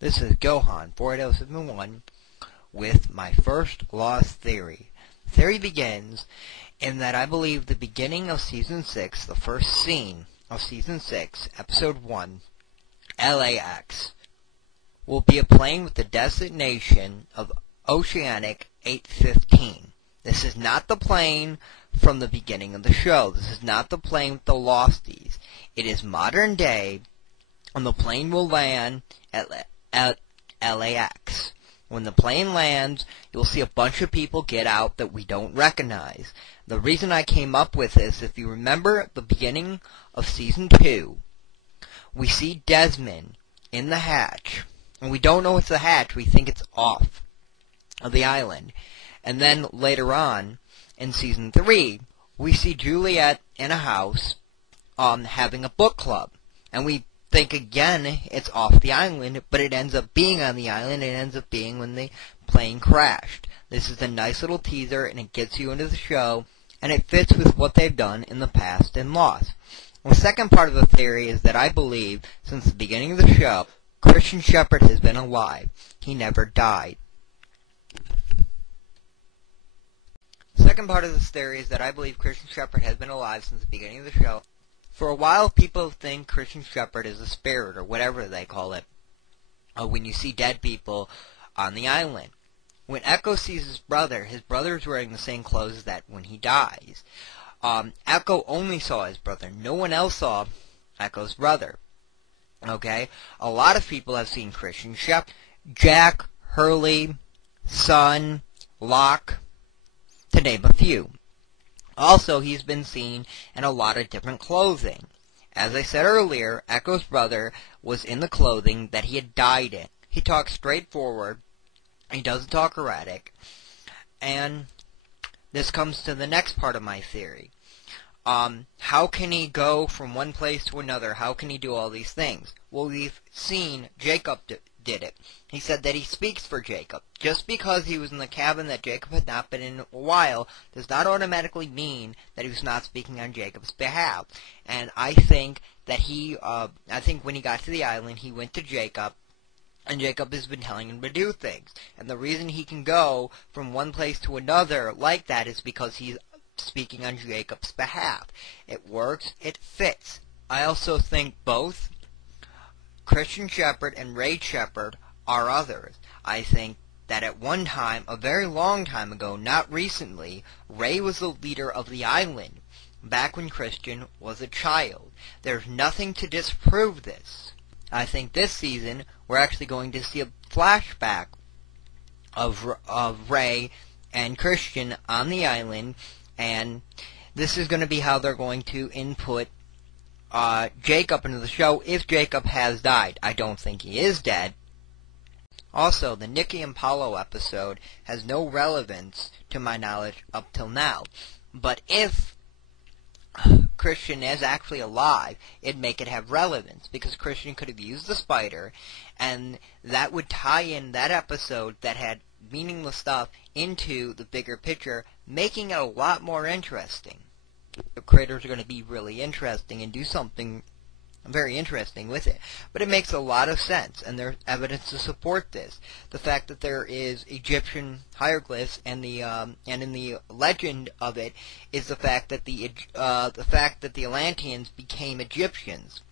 This is Gohan 48071 with my first lost theory. The theory begins in that I believe the beginning of Season 6, the first scene of Season 6, Episode 1, LAX, will be a plane with the designation of Oceanic 815. This is not the plane from the beginning of the show. This is not the plane with the Losties. It is modern day, and the plane will land at LAX. When the plane lands, you'll see a bunch of people get out that we don't recognize. The reason I came up with this, if you remember at the beginning of Season 2, we see Desmond in the hatch, and we don't know it's the hatch, we think it's off of the island. And then later on, in Season 3, we see Juliet in a house having a book club, and we think again it's off the island, but it ends up being on the island. It ends up being when the plane crashed. This is a nice little teaser, and it gets you into the show, and it fits with what they've done in the past in Lost. The second part of the theory is that I believe, since the beginning of the show, Christian Shephard has been alive. He never died. The second part of this theory is that I believe Christian Shephard has been alive since the beginning of the show. For a while, people think Christian Shephard is a spirit, or whatever they call it, when you see dead people on the island. When Echo sees his brother is wearing the same clothes that when he dies. Echo only saw his brother. No one else saw Echo's brother. Okay? A lot of people have seen Christian Shephard. Jack, Hurley, Sun, Locke, to name a few. Also, he's been seen in a lot of different clothing. As I said earlier, Echo's brother was in the clothing that he had died in. He talks straightforward. He doesn't talk erratic. And this comes to the next part of my theory. How can he go from one place to another? How can he do all these things? Well, we've seen Jacob did it. He said that he speaks for Jacob. Just because he was in the cabin that Jacob had not been in a while does not automatically mean that he was not speaking on Jacob's behalf. And I think that when he got to the island, he went to Jacob, and Jacob has been telling him to do things. And the reason he can go from one place to another like that is because he's speaking on Jacob's behalf. It works. It fits. I also think both Christian Shephard and Ray Shephard are others. I think that at one time, a very long time ago, not recently, Ray was the leader of the island, back when Christian was a child. There's nothing to disprove this. I think this season, we're actually going to see a flashback of Ray and Christian on the island, and this is going to be how they're going to input Jacob into the show, if Jacob has died. I don't think he is dead. Also, the Nikki and Paulo episode has no relevance, to my knowledge, up till now. But if Christian is actually alive, it'd make it have relevance, because Christian could have used the spider, and that would tie in that episode that had meaningless stuff into the bigger picture, making it a lot more interesting. The creators are going to be really interesting and do something very interesting with it. But it makes a lot of sense, and there's evidence to support this. The fact that there is Egyptian hieroglyphs, and in the legend of it is the fact that the Atlanteans became Egyptians.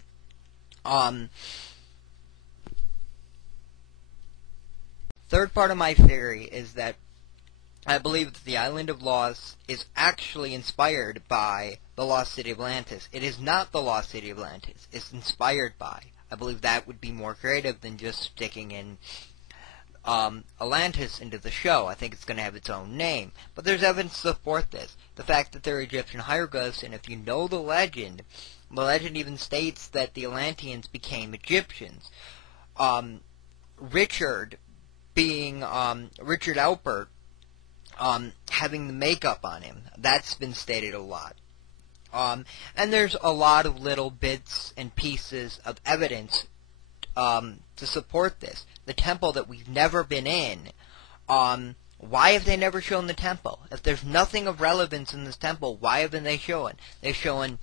Third part of my theory is that I believe that the Island of Lost is actually inspired by the Lost City of Atlantis. It is not the Lost City of Atlantis. It's inspired by. I believe that would be more creative than just sticking in Atlantis into the show. I think it's going to have its own name. But there's evidence to support this. The fact that they're Egyptian hieroglyphs, and if you know the legend even states that the Atlanteans became Egyptians. Richard Alpert, having the makeup on him. That's been stated a lot. And there's a lot of little bits and pieces of evidence to support this. The temple that we've never been in, why have they never shown the temple? If there's nothing of relevance in this temple, why haven't they shown? They've shown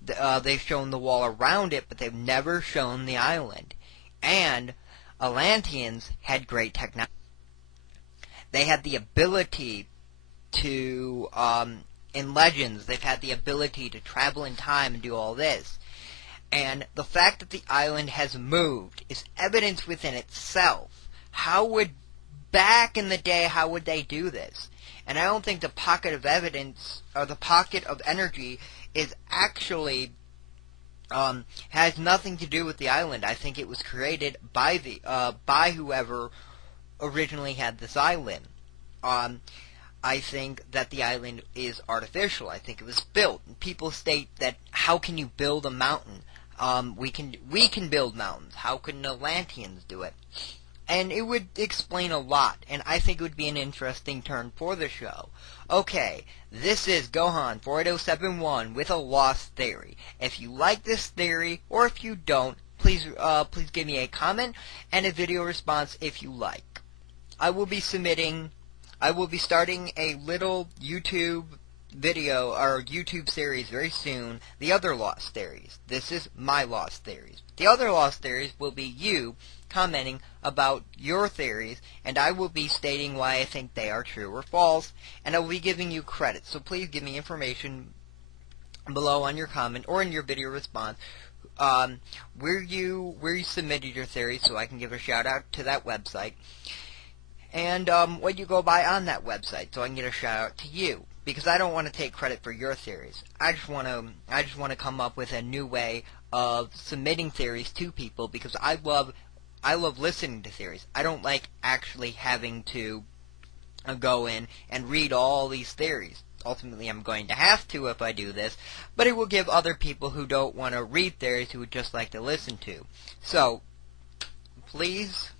the wall around it, but they've never shown the island. And Atlanteans had great technology. They had the ability to, in Legends, they've had the ability to travel in time and do all this. And the fact that the island has moved is evidence within itself. Back in the day, how would they do this? And I don't think the pocket of evidence, or the pocket of energy, is actually, has nothing to do with the island. I think it was created by by whoever originally had this island. I think that the island is artificial. I think it was built. People state that, how can you build a mountain? We can build mountains. How can Atlanteans do it? And it would explain a lot, and I think it would be an interesting turn for the show. Okay, this is Gohan48071 with a lost theory. If you like this theory, or if you don't, please give me a comment and a video response if you like. I will be starting a little YouTube video, or YouTube series very soon, the other lost theories. This is my lost theories. The other lost theories will be you commenting about your theories, and I will be stating why I think they are true or false, and I will be giving you credit. So please give me information below on your comment or in your video response where you submitted your theories, so I can give a shout out to that website, and what you go by on that website, so I can get a shout out to you. Because I don't want to take credit for your theories. I just want to come up with a new way of submitting theories to people, because I love listening to theories. I don't like actually having to go in and read all these theories. Ultimately, I'm going to have to if I do this, but it will give other people who don't want to read theories, who would just like to listen to. So, please,